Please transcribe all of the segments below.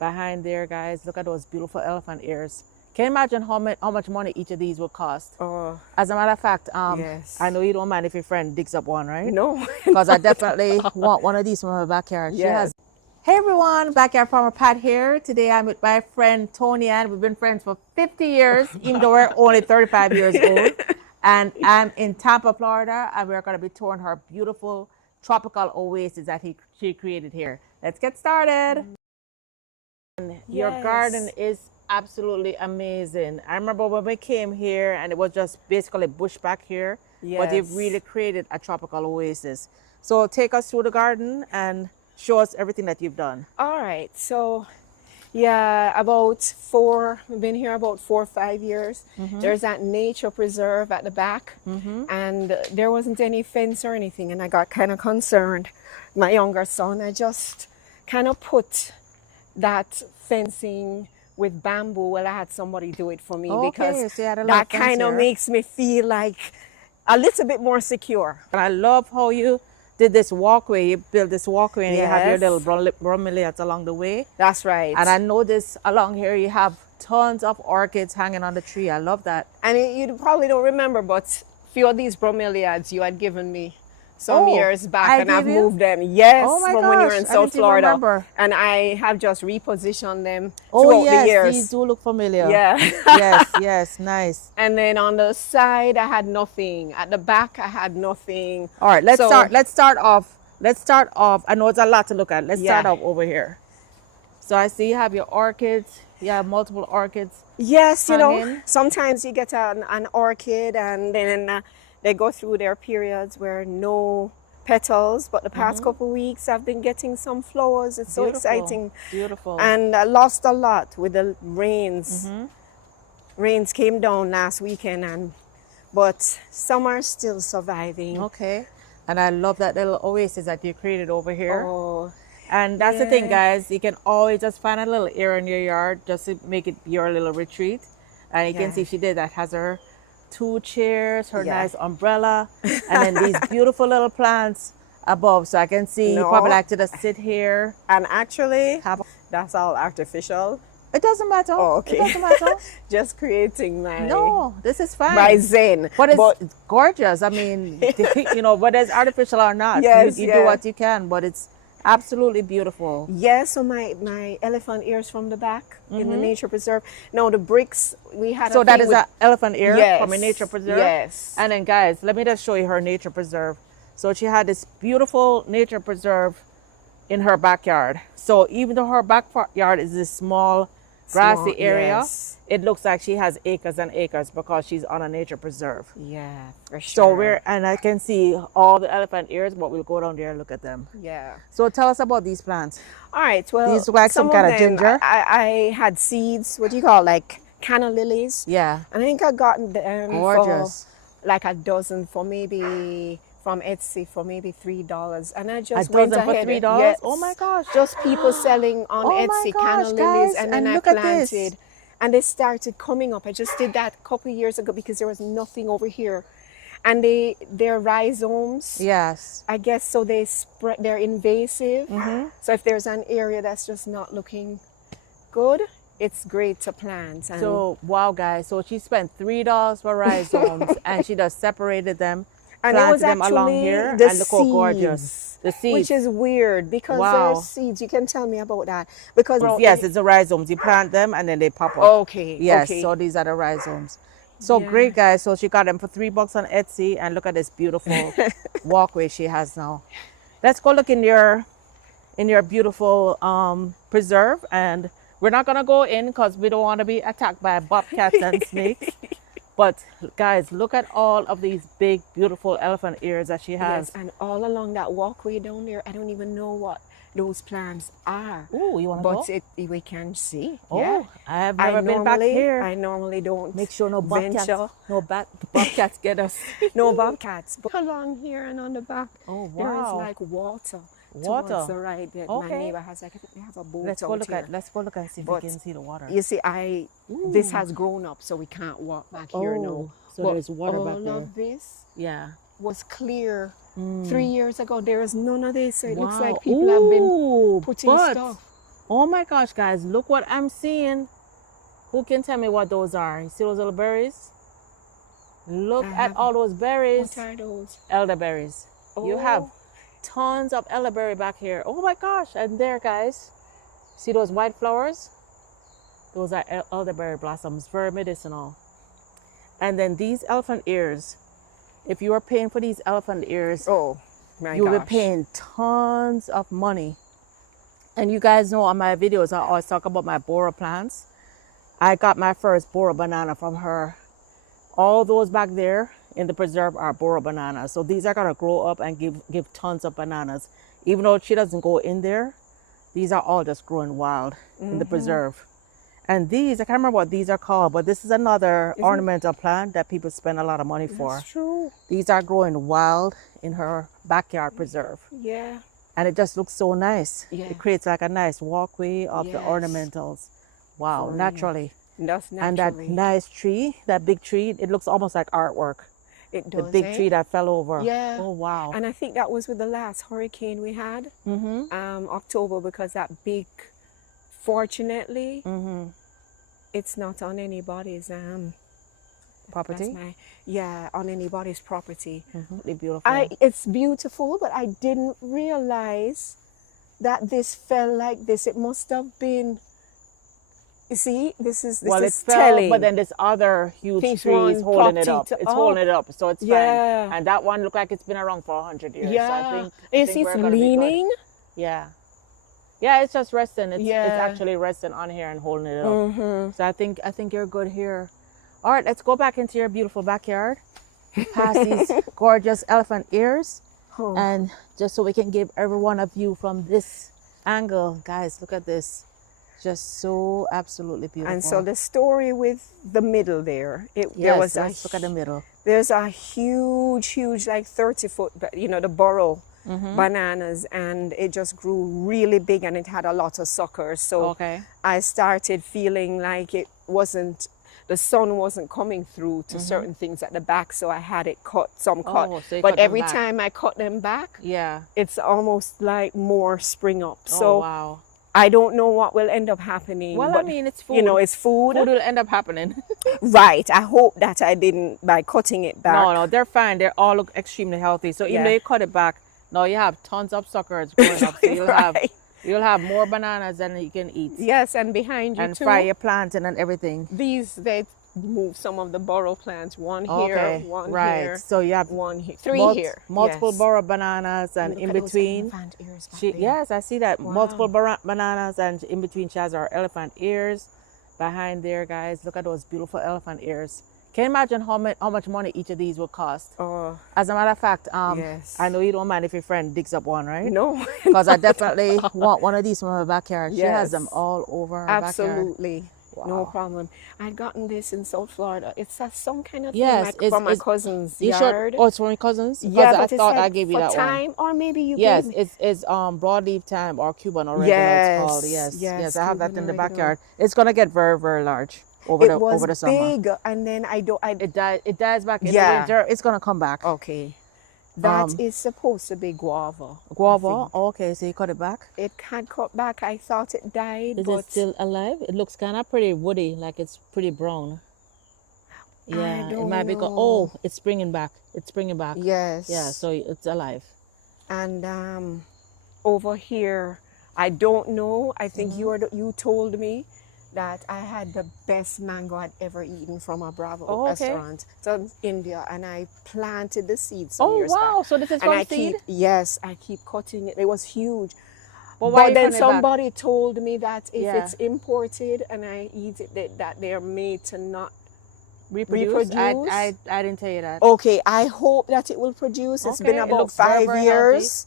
behind there, guys. Look at those beautiful elephant ears. Can you imagine how much money each of these would cost? Oh, As a matter of fact, yes. I know you don't mind if your friend digs up one, right? No. Because I definitely want one of these from her backyard. She has. Hey everyone, Backyard Farmer Pat here. Today I'm with my friend Tony Ann. We've been friends for 50 years, even though we're only 35 years old. And I'm in Tampa, Florida, and we're going to be touring her beautiful tropical oasis that she created here. Let's get started. Your garden is absolutely amazing. I remember when we came here and it was just basically bush back here, but they've really created a tropical oasis. So take us through the garden and show us everything that you've done. All right. So, we've been here about 4 or 5 years. There's that nature preserve at the back, and there wasn't any fence or anything. And I got kind of concerned. My younger son, I just kind of put that fencing with bamboo. Well, I had somebody do it for me because that kind of makes me feel like a little bit more secure. And I love how you did this walkway. You built this walkway and you have your little bromeliads along the way. That's right. And I noticed along here you have tons of orchids hanging on the tree. I love that. And you probably don't remember, but a few of these bromeliads you had given me some years back, and I've moved them. Yes, from when you were in South Florida. And I have just repositioned them throughout the years. These do look familiar. Yeah. yes, nice. And then on the side, I had nothing. At the back, I had nothing. All right, let's start off. I know it's a lot to look at. Let's start off over here. So I see you have your orchids. You have multiple orchids. Yes, you know, sometimes you get an orchid and then they go through their periods where no petals, but the past couple of weeks I've been getting some flowers. It's so exciting. Beautiful. And I lost a lot with the rains. Rains came down last weekend, but some are still surviving. Okay. And I love that little oasis that you created over here. Oh, and that's the thing, guys. You can always just find a little area in your yard just to make it your little retreat. And you can see she did that. Has her 2 chairs, her nice umbrella, and then these beautiful little plants above. So I can see you probably like to just sit here. And actually, that's all artificial. It doesn't matter. Oh, okay. It doesn't matter. Just creating my... No, this is fine. My zen. But it's gorgeous. I mean, you know, whether it's artificial or not, you do what you can, but it's absolutely beautiful. Yes, so my elephant ears from the back in the nature preserve. No, the bricks we had. So that is an elephant ear from a nature preserve. Yes. And then, guys, let me just show you her nature preserve. So she had this beautiful nature preserve in her backyard. So even though her backyard is this small grassy area, it looks like she has acres and acres because she's on a nature preserve. Yeah, for sure. So and I can see all the elephant ears, but we'll go down there and look at them. Yeah. So tell us about these plants. All right. Well, these look like some kind of ginger. I had seeds. What do you call like canna lilies? Yeah. And I think I got them gorgeous. For like a dozen for maybe from Etsy for maybe $3, and I just went ahead. For $3? Yes. Oh my gosh! Just people selling on Etsy canna lilies, and then I planted, and they started coming up. I just did that a couple of years ago because there was nothing over here, and they're rhizomes. Yes. I guess so. They're invasive. So if there's an area that's just not looking good, it's great to plant. And so wow, guys! So she spent $3 for rhizomes, and she just separated them. And it was them actually along here, the and look how gorgeous. The seeds. Which is weird because there's seeds. You can tell me about that. Because yes, it's the rhizomes. You plant them and then they pop up. Okay. Yes, so these are the rhizomes. So great, guys. So she got them for $3 on Etsy, and look at this beautiful walkway she has now. Let's go look in your beautiful preserve, and we're not gonna go in because we don't want to be attacked by bobcats and snakes. But guys, look at all of these big, beautiful elephant ears that she has. Yes, and all along that walkway down there, I don't even know what those plants are. Oh, you want to go? But we can see. Oh, yeah. I have never been back here. I normally don't. Make sure no bobcats, bobcats get us. No bobcats. But along here and on the back, oh wow, there is like water. Towards the right there. My neighbor has like, they have a boat. Let's go look and see if we can see the water. You see, this has grown up, so we can't walk back here now. So there's water back there. All of this was clear 3 years ago. There is none of this, so it looks like people have been putting stuff. Oh my gosh, guys, look what I'm seeing. Who can tell me what those are? You see those little berries? Look at all those berries. What are those? Elderberries. You have Oh. tons of elderberry back here. Oh my gosh, and there, guys. See those white flowers? Those are elderberry blossoms, very medicinal. And then these elephant ears. If you are paying for these elephant ears, Oh, my you'll be gosh. paying tons of money. And you guys know on my videos, I always talk about my Bora plants. I got my first Bora banana from her. All those back there in the preserve are Bora bananas. So these are gonna grow up and give tons of bananas. Even though she doesn't go in there, these are all just growing wild in the preserve. And these, I can't remember what these are called, but this is another ornamental plant that people spend a lot of money for. That's true. These are growing wild in her backyard preserve. Yeah. And it just looks so nice. Yeah. It creates like a nice walkway of the Yes. ornamentals. Wow, For real. naturally. That's And that naturally. nice tree, that big tree, it looks almost like artwork. It The does, big eh? tree that fell over. Yeah. Oh, wow. And I think that was with the last hurricane we had, October, because that big, fortunately, it's not on anybody's Property? on anybody's property. Really beautiful. It's beautiful, but I didn't realize that this fell like this. It must have been. You see, this is well, it is fell, telling. but then this other huge This tree is one holding it propped up. it It's up. holding it up, so it's Yeah. fine. And that one looked like it's been around for 100 years. Yeah, So I think it's we're gonna be good. leaning. Yeah. Yeah, it's just resting. It's Yeah. actually resting on here and holding it up. So I think you're good here. All right, let's go back into your beautiful backyard. Past these gorgeous elephant ears. Oh. And just so we can give every one of you from this angle, guys, look at this. Just so absolutely beautiful. And so the story with the middle there, there yes, was let's look at the middle. there's a huge, like 30-foot, the burrow bananas, and it just grew really big, and it had a lot of suckers. So Okay. I started feeling like the sun wasn't coming through to certain things at the back, so I had it cut. so you But cut them every back. time I cut them back, Yeah. it's almost like more spring up. Oh, So wow. I don't know what will end up happening. Well, but, I mean, it's food. it's food. Food will end up happening. Right. I hope that I didn't by cutting it back. No, they're fine. They all look extremely healthy. So even Yeah. though you cut it back, now you have tons of suckers growing up. So Right. you'll have more bananas than you can eat. Yes, and behind you And too. fry your planting and everything. They move some of the burrow plants. One here, Okay, one right. here, So you have one here, three here. multiple Yes. burro bananas, and Look in at those between. elephant ears back She, there. yes, I see that. Multiple bananas, and in between she has our elephant ears behind there, guys. Look at those beautiful elephant ears. Can you imagine how much money each of these would cost? Oh, As a matter of fact, yes. I know you don't mind if your friend digs up one, right? no. Because I definitely want one of these from her backyard. She has Yes. them all over her backyard. Absolutely. No Wow. problem. I'd gotten this in South Florida. It's some kind of thing Yes, like it's- from my it's- cousin's You yard. sure? Oh, it's from your cousins? Because Yeah, I but it's thought like I gave you for that one. thyme, or maybe you Yes, gave it's broadleaf thyme or Cuban oregano. Yes, It's called. Yes, yes, I have that Cuban in the oregano. backyard. It's gonna get very, very large over it was over the summer. big, and then It dies back in Yeah. the winter. It's gonna come back. okay. That Um, is supposed to be guava. I Guava. think. Oh, okay, so you cut it back. It had cut back. I thought it died, Is but it still alive? It looks kind of pretty woody, like it's pretty brown. Yeah, it don't might be. know. Oh, it's springing back. It's springing back. yes. Yeah, so it's alive. And over here, I don't know. I think Mm-hmm. you told me that I had the best mango I'd ever eaten from a Bravo Oh, okay. restaurant. So in India, and I planted the seeds. Oh years wow! back. So this is And from I seed. keep cutting it. It was huge. But why you But then cutting it back? somebody told me that if Yeah. it's imported and I eat it, that they're made to not Reproduce? I reproduce. didn't tell you that. Okay, I hope that it will produce. It's Okay, been it about looks very, 5 very years.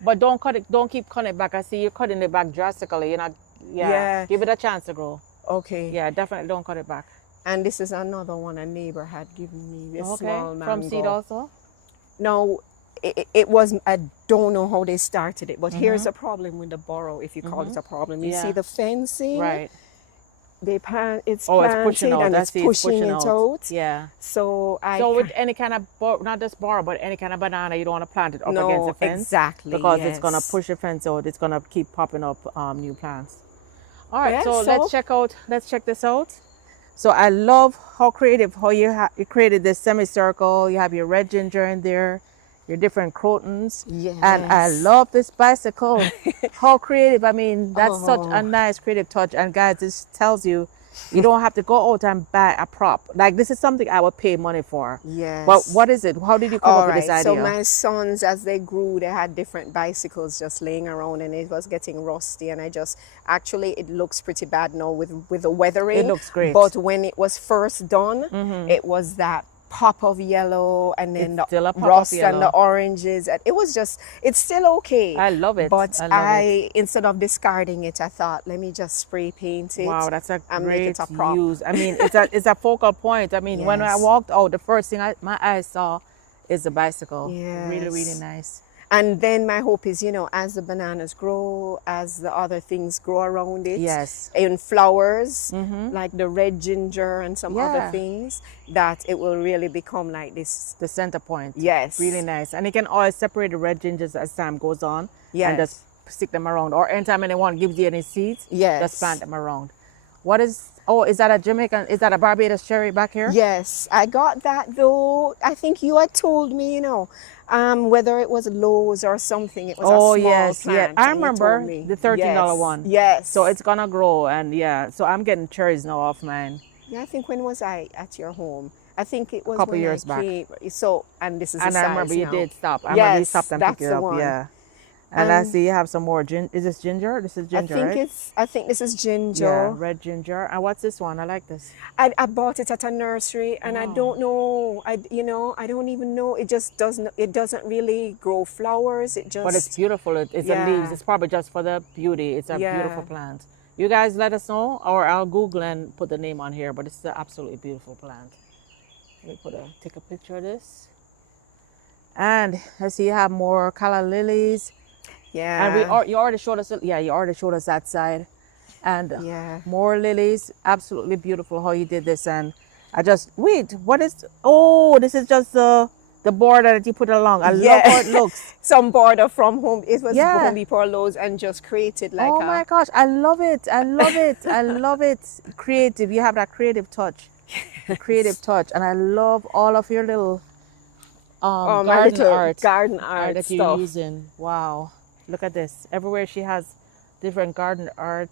But don't cut it. Don't keep cutting it back. I see you're cutting it back drastically. You're not. Yeah. Yeah. Give it a chance to grow. Okay. Yeah, definitely don't cut it back. And this is another one a neighbor had given me. This small mango. From seed also. No, it was. I don't know how they started it, but here's a problem with the burrow. If you call it a problem, you Yeah. see the fencing. Right. It's It's planted pushing out. and That's it's pushing it out. Yeah. So So with any kind of not just bar, but any kind of banana, you don't want to plant it up against no, the fence. exactly, Because it's gonna yes. push the fence out. It's gonna keep popping up new plants. All right, Yeah, so let's check this out. So I love how creative, how you created this semicircle. You have your red ginger in there, your different crotons. Yes. And I love this bicycle. How creative. I mean, that's such Oh. a nice creative touch. And guys, this tells you, you don't have to go out and buy a prop. Like, this is something I would pay money for. Yes. But what is it? How did you come All up with right. this idea? So my sons, as they grew, they had different bicycles just laying around, and it was getting rusty. And I just actually, it looks pretty bad now with the weathering. It looks great. But when it was first done, it was that pop of yellow, and then It's still a the pop of rust and yellow. the oranges. And it was just, it's still okay. I love it. But I love it. instead of discarding it, I thought, let me just spray paint it. Wow, that's a and make great it a prop. use. I mean, it's a focal point. I mean, when I Yes. walked out, the first thing my eyes saw is the bicycle. Really, really Yes. nice. And then my hope is, as the bananas grow, as the other things grow around it, Yes. in flowers, like the red ginger and some Yeah. other things, that it will really become like this. The center point. Yes. Really nice. And you can always separate the red gingers as time goes on. Yes. And just stick them around. Or anytime anyone gives you any seeds, Yes. just plant them around. What is, is that a Jamaican, is that a Barbados cherry back here? Yes, I got that though. I think you had told me, whether it was Lowe's or something. It was a small yes, yeah. plant. I and you remember told me. the $13 Yes. one. Yes. So it's gonna grow, and yeah. So I'm getting cherries now off mine. Yeah, I think, when was I at your home? I think it was Couple when years I back. came. So, and this is the And I size remember you now. did stop. I remember you Yes, stopped and that's picked it the up. one. Yeah. And I see you have some more is this ginger? This is ginger, right? I think this is ginger. Yeah, red ginger. And what's this one? I like this. I bought it at a nursery, and I don't know. I don't even know. It just doesn't. It doesn't really grow flowers. It just. But it's beautiful. It's the Yeah. leaves. It's probably just for the beauty. It's a Yeah. beautiful plant. You guys let us know, or I'll Google and put the name on here. But it's an absolutely beautiful plant. Let me take a picture of this. And I see you have more calla lilies. Yeah. And you already showed us. Yeah, you already showed us that side. And Yeah. more lilies. Absolutely beautiful how you did this. And I just what is? Oh, this is just the border that you put along. I love how it looks. Some border from home. It was Yeah. Home Depot Lowe's, and just created like Oh my gosh, I love it. I love it. I love it. Creative. You have that creative touch. The creative touch. And I love all of your little garden art that stuff. you're using. Wow. Look at this. Everywhere she has different garden art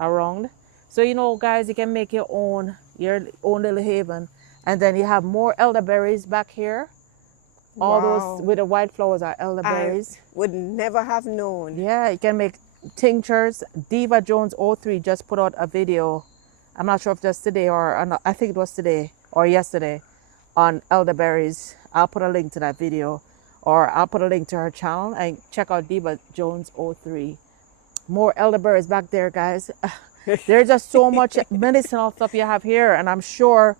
around. So, guys, you can make your own little haven. And then you have more elderberries back here. All Wow. those with the white flowers are elderberries. I would never have known. Yeah, you can make tinctures. Diva Jones 03 just put out a video. I'm not sure if just today I think it was today or yesterday on elderberries. I'll put a link to that video, or I'll put a link to her channel, and check out Diva Jones 03. More elderberries back there, guys. There's just so much medicinal stuff you have here, and I'm sure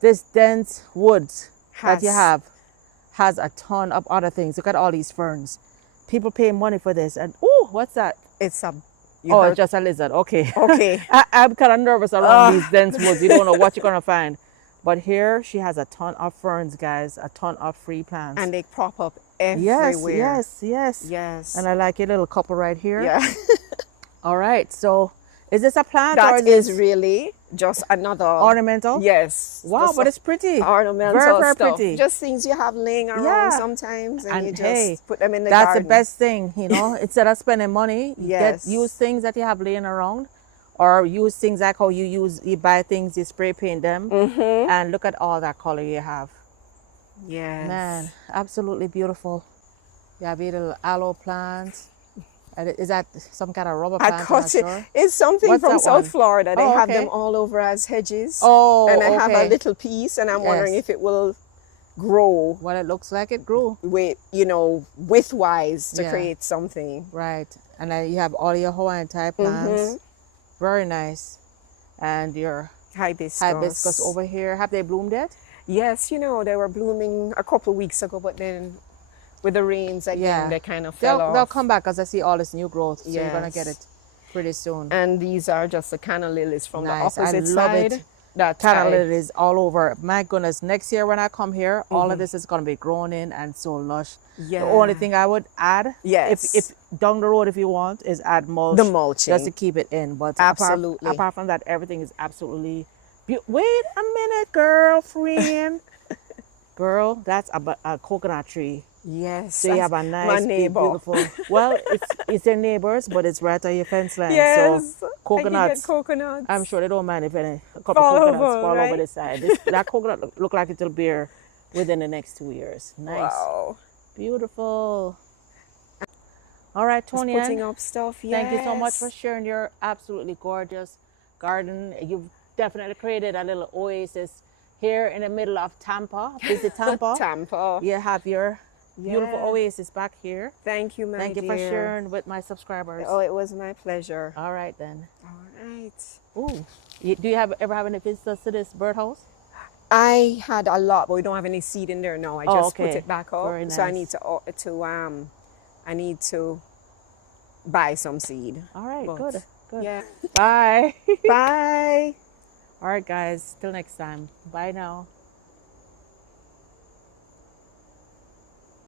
this dense woods that you have has a ton of other things. Look at all these ferns. People pay money for this. And what's that? It's a. It's just a lizard. Okay. Okay. I'm kind of nervous around these dense woods. You don't know what you're gonna find. But here she has a ton of ferns, guys. A ton of free plants. And they crop up everywhere. Yes. And I like your little couple right here. Yeah. All right. So, is this a plant or That is really just another ornamental? Yes. Wow, just but it's pretty. ornamental Very, very stuff. pretty. Just things you have laying around Yeah. sometimes, and you just hey, put them in the that's garden. the best thing, instead of spending money, Yes. use things that you have laying around, or use things like how you buy things, you spray paint them, and look at all that color you have. Yes. Man, absolutely beautiful. You have your little aloe plants. Is that some kind of rubber plant? I I'm cut not it. sure. It's something What's from that South one? Florida. They have okay. them all over as hedges. Oh, and I have a okay. little piece, and I'm wondering Yes. if it will grow Well, it looks like it grew. with, width-wise to Yeah. create something. Right. And then you have all your Hawaiian type plants. Very nice. And your hibiscus over here. Have they bloomed yet? Yes, they were blooming a couple of weeks ago, but then with the rains again, they kind of fell off. They'll come back because I see all this new growth. So you're going to Yes. get it pretty soon. And these are just the canna lilies from Nice. the opposite I love side. it. That canna type. lilies all over. My goodness, next year when I come here, all of this is gonna be grown in and so lush. Yeah. The only thing I would add, Yes. if down the road if you want, is add mulch. The mulching. Just to keep it in. But Absolutely. apart from that, everything is absolutely wait a minute, girlfriend. Girl, that's a coconut tree. Yes. So you have a nice, my big, neighbor. beautiful. Well, it's their neighbors, but it's right on your fence line. Yes. So I coconuts. can get coconuts. I'm sure they don't mind if a couple Fall coconuts over, fall right? over the side. That coconut look like it'll bear within the next 2 years. Nice. Wow. Beautiful. All right, Just Tony. putting up stuff. Yes. Thank you so much for sharing your absolutely gorgeous garden. You've definitely created a little oasis here in the middle of Tampa. Visit Tampa. Tampa. You have your beautiful Yeah. oasis back here. Thank you, my Thank dear. you for sharing with my subscribers. Oh, it was my pleasure. All right then. All right. Ooh. Do you ever have any visitors to this birdhouse? I had a lot, but we don't have any seed in there now. I just put okay. it back up. Very So I nice. need to buy some seed. All right, But, good. Yeah. Bye. Bye. All right, guys. Till next time. Bye now.